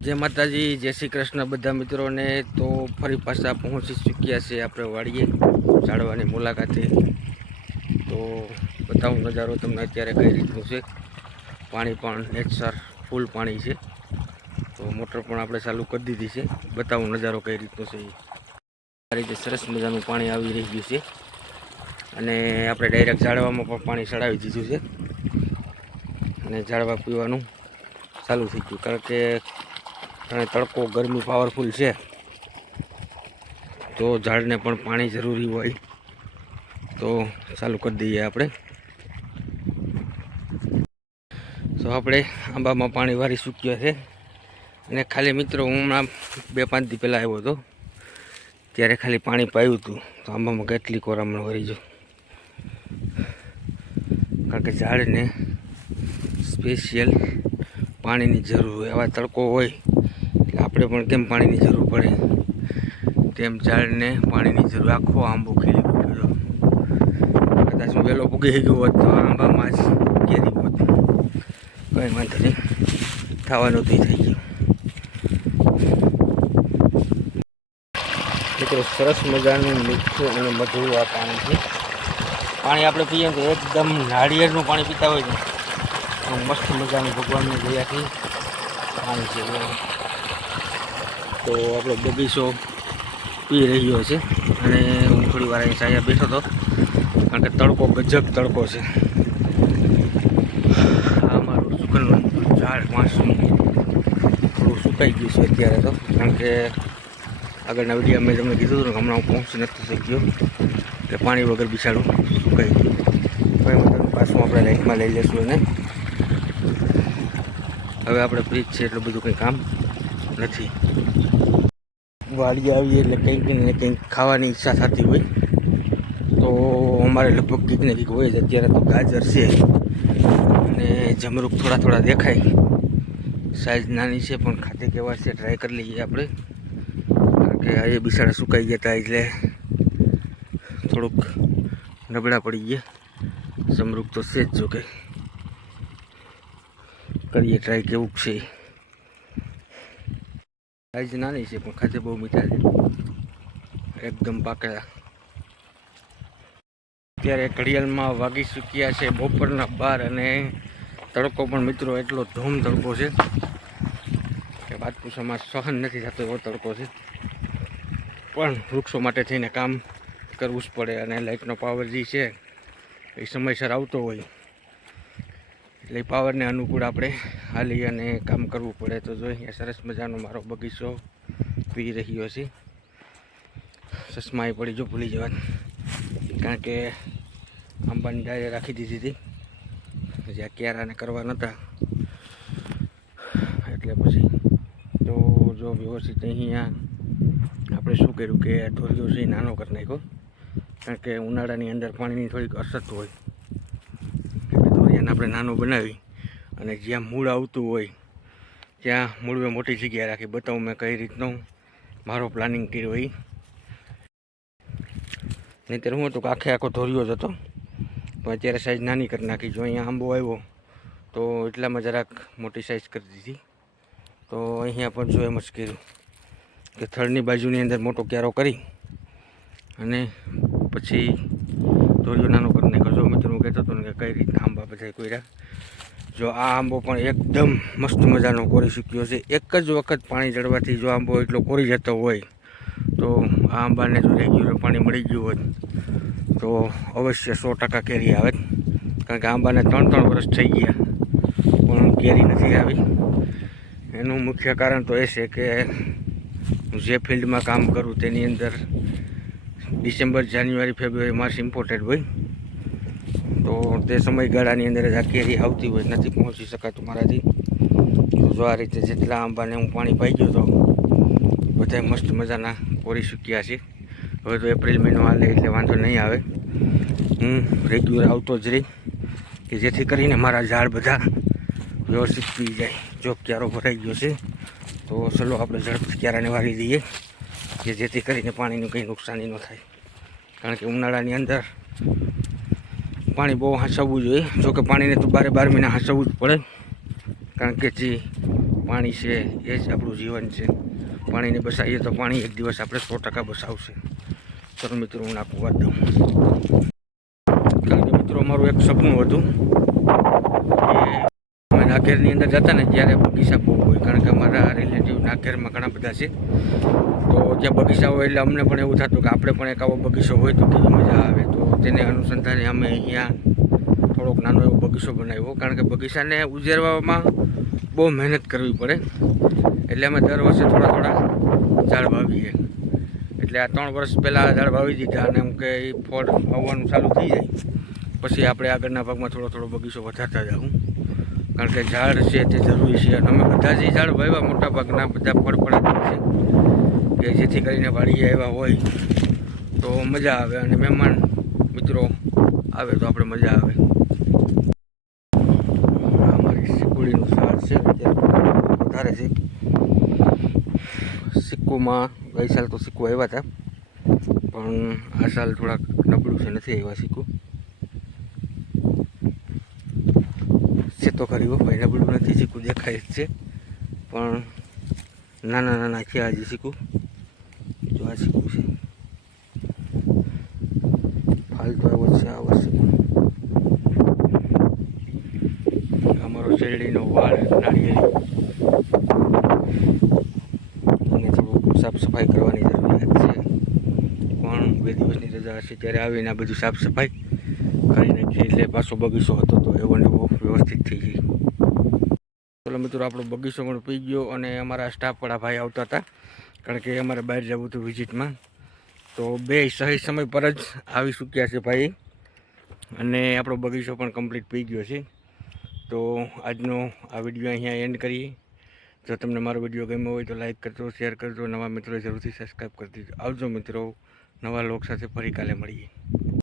जय माताजी, जय श्री कृष्ण बधा मित्रों ने। तो फरी पाछा पहुंची चुक्या से आपणे वाड़ीए झाड़वानी मुलाकाते। तो बताऊँ नजारो तमने अत्यारे कई रीतनुं छे। पाणी पण नेचर फूल पाणी छे। तो मोटर पण आपणे चालू कर दीधी छे। बताऊँ नजारो कई रीतनो छे। आ रीते सरस मजानुं पाणी आवी रह्युं छे अने आपणे डायरेक्ट झाड़वामां पण पाणी चढ़ावी दीधुं छे अने झाड़वा पीवानुं चालू थई गयुं। कारण के तड़को गर्मी पावरफुल है तो झाड़ ने पण पानी जरूरी होय। तो चालू कर दीए आपणे। तो आपणे आंबा में पानी वारी सूक्यो है अने खाली मित्रों हूँ हमणां 2-5 दी पहला आव्यो तो त्यारे खाली पानी पायुं हतुं। तो आंबा में કેટલી कोरामण वरी जो कारण के झाड़ ने स्पेशियल पानी की जरूर होय। आवा तड़को होय આપણે પણ કેમ પાણીની જરૂર પડે તેમ ઝાડને પાણીની જરૂર। આખો આંબો ખીલી ઉઠ્યો કદાચ હું વહેલો પૂગી ગયો હોત તો આંબામાં જ કેરી હોત। કંઈ વાંધો નહીં, થવાનું તો થઈ ગયું। મિત્રો સરસ મજાનું મીઠું અને મધુરું આ પાણી છે। પાણી આપણે પીએ તો એકદમ નાળિયેરનું પાણી પીતા હોય ને મસ્ત મજાનું ભગવાનની દયાથી પાણી છે। तो आपणो बगीचो पी रह्यो छे अने हूँ थोड़ी वार अहीं छाया बैठो तो कारण के तड़को गजब तड़को छे। आ मारुं सुकनનું झाड़ वांसનું થોડું સુકાઈ ગયું છે અત્યારે તો કારણ કે આગળના વિડીયો મેં તમને કીધું હતું કે હમણાં હું પહોંચી નથી શક્યો એટલે પાણી વગર બિચારું સુકાઈ ગયું। હવે પાછું આપણે લાઈટમાં લઈ લઈશું અને હવે આપણે ફ્રીજ છે એટલું બધું કંઈ કામ નથી। વાડી આવીએ એટલે કંઈક ને કંઈક ખાવાની ઈચ્છા થતી હોય તો અમારે લગભગ કંઈક ને કંઈક હોય જ। અત્યારે તો ગાજર છે અને જમરૂખ થોડા થોડા દેખાય। સાઈઝ નાની છે પણ ખાતે કેવા છે ટ્રાય કરી લઈએ આપણે કારણ કે એ બિસાડા સુકાઈ ગયા હતા એટલે થોડુંક નબળા પડી ગયા। જમરૂખ તો છે જ જો કે કરીએ ટ્રાય કેવું છે। साइज नानी है पण खाते बहु मीठा है एकदम पाकेला। अत्यारे घड़ियाल में वागी चूक्या है बपोरना 12 अने तड़को पण मित्रों एटलो धूम तड़को है कि बात पूछवामां सहन नहीं थतो एवो तड़को है। पण वृक्षों माटे थईने काम करवुं ज पड़े अने लाइटनो पावर जे छे ए समयसर आवतो होय એટલે પાવરને અનુકૂળ આપણે હાલી અને કામ કરવું પડે। તો જો અહીંયા સરસ મજાનો મારો બગીચો પી રહ્યો છે। ચશ્માએ પડી જો ભૂલી જવાત કારણ કે આંબાની ડાળે રાખી દીધી હતી જ્યાં ક્યારાને કરવા નહોતા એટલે પછી તો જો વ્યવસ્થિત અહીંયા આપણે શું કર્યું કે ધોરિયો છે નાનો કરી નાખ્યો કારણ કે ઉનાળાની અંદર પાણીની થોડીક અછત હોય। આપણે નાનું બનાવી અને જ્યાં મૂળ આવતું હોય ત્યાં મૂળવે મોટી જગ્યા રાખી। બતાવું મેં કઈ રીતનો મારો પ્લાનિંગ કર્યો હોય। નહીંતર હું હતું કે આખે આખો ધોરિયો જ હતો પણ અત્યારે સાઈઝ નાની કરી નાખી। જો અહીંયા આંબો આવ્યો તો એટલામાં જરાક મોટી સાઈઝ કરી દીધી। તો અહીંયા પણ જો એમ જ કર્યું કે થડની બાજુની અંદર મોટો ક્યારો કરી અને પછી ધોરિયો નાનો કરી નાખ્યો। જો મિત્રો હું કહેતો હતો ને કે કઈ રીતના આંબા બધા કોર્યા। જો આ આંબો પણ એકદમ મસ્ત મજાનો કોરી ચૂક્યો છે। એક જ વખત પાણી ચડવાથી જો આંબો એટલો કોરી જતો હોય તો આ આંબાને જો રેગ્યુલર પાણી મળી ગયું હોત તો અવશ્ય 100% કેરી આવે। કારણ કે આંબાને 3 વર્ષ થઈ ગયા પણ કેરી નથી આવી। એનું મુખ્ય કારણ તો એ છે કે હું જે ફિલ્ડમાં કામ કરું તેની અંદર ડિસેમ્બર જાન્યુઆરી ફેબ્રુઆરી માર્ચ ઇમ્પોર્ટેડ હોય तो ते समयगाळानी अंदर आ केरी आवती होय नथी पहोंची शकातुं माराथी। तो जो आ रीते जेटला आंबाने हूँ पाणी पाई गयो तो बधाय मस्त मजाना कोरी चूक्या छे। हवे तो एप्रिल महीनो हाले एटले वांधो नहीं आवे। हूँ रेग्युलर आवतो ज रही कि जेथी करीने मारा झाड़ बधा व्यवस्थित पी जाए। जो क्यारो भराई गयो छे तो चलो आपणे झड़पथी क्याराने वारी दीए कि जेथी करीने पाणीनुं कंई नुकसानी न थाय। कारण के उनाळानी अंदर पाणी बहुत हांचवવું જોઈએ। जो कि पानी ने तो 12 महीना हांचवવું જ પડે કારણ કે જે પાણી છે એ જ આપણું જીવન છે. પાણીને બસાવીએ તો પાણી એક દિવસ આપણે 100% બસાવશે. ચલો મિત્રો, હું નાખું વાત દઉં. કારણ કે મિત્રો અમારું એક સપનું હતું કે અમે નાગેરની અંદર જતા ને ત્યારે બગીચા બહુ હોય. કારણ કે અમારા રિલેટિવ નાગેરમાં ઘણા બધા છે. તો ત્યાં બગીચા હોય એટલે અમને પણ એવું થતું કે આપણે પણ એક આવો બગીચો હોય તો કેવી મજા આવે. તો તેને અનુસંધાને અમે અહીંયા થોડોક નાનો એવો બગીચો બનાવ્યો. કારણ કે બગીચાને ઉજેરવામાં બહુ મહેનત કરવી પડે. એટલે અમે દર વર્ષે થોડા ઝાડ વાવીએ. એટલે આ 3 વર્ષ પહેલાં ઝાડ વાવી દીધા અને એમ કે એ ફળ આવવાનું ચાલુ થઈ જાય પછી આપણે આગળના ભાગમાં થોડો બગીચો વધારતા જાઉં. કારણ કે ઝાડ છે તે જરૂરી છે. અને અમે બધા જે ઝાડ વાવ્યા મોટા ભાગના બધા ફળફળાદી છે કે જેથી કરીને વાડીએ આવ્યા હોય તો મજા આવે અને મહેમાન મિત્રો આવે તો આપણે મજા આવે. અમારી સિક્કુડીનું ઝાડ છે વધારે છે. સિક્કુમાં ગઈ સાલ તો સિક્કુ આવ્યા હતા પણ આ સાલ થોડાક નબળું છે, નથી આવ્યા સિક્કુ. છે તો ખરી ભાઈ, નબળું નથી. સિક્કુ દેખાય જ છે પણ નાના છે હજી સિક્કુ. જો આ સિક્કુ છે, ફાલતો આવ્યો છે આ વર્ષે. અમારો શેરડીનો વાળ નાળિયેરી અને થોડુંક સાફ સફાઈ કરવાની જરૂરિયાત છે. પણ 2 દિવસની રજા હશે ત્યારે આવીને આ બધું સાફ સફાઈ કરી નાખીએ એટલે પાછો બગીચો હતો તો એવો ને એવો વ્યવસ્થિત થઈ જાય. ચલો મિત્રો, આપણો બગીચો પણ પી ગયો અને અમારા સ્ટાફવાળા ભાઈ આવતા હતા કારણ કે અમારે બહાર જવું હતું વિઝિટમાં. તો 2 સહી સમય પર જ આવી ચૂક્યા છે ભાઈ અને આપણો બગીચો પણ કમ્પ્લીટ પી ગયો છે. તો આજનો આ વિડીયો અહીંયા એન્ડ કરીએ. જો તમને મારો વિડીયો ગમ્યો હોય તો લાઈક કરજો, શેર કરજો. નવા મિત્રો જરૂરથી સબસ્ક્રાઈબ કરી દેજો. આવજો મિત્રો, નવા લોક સાથે ફરી કાલે મળીએ.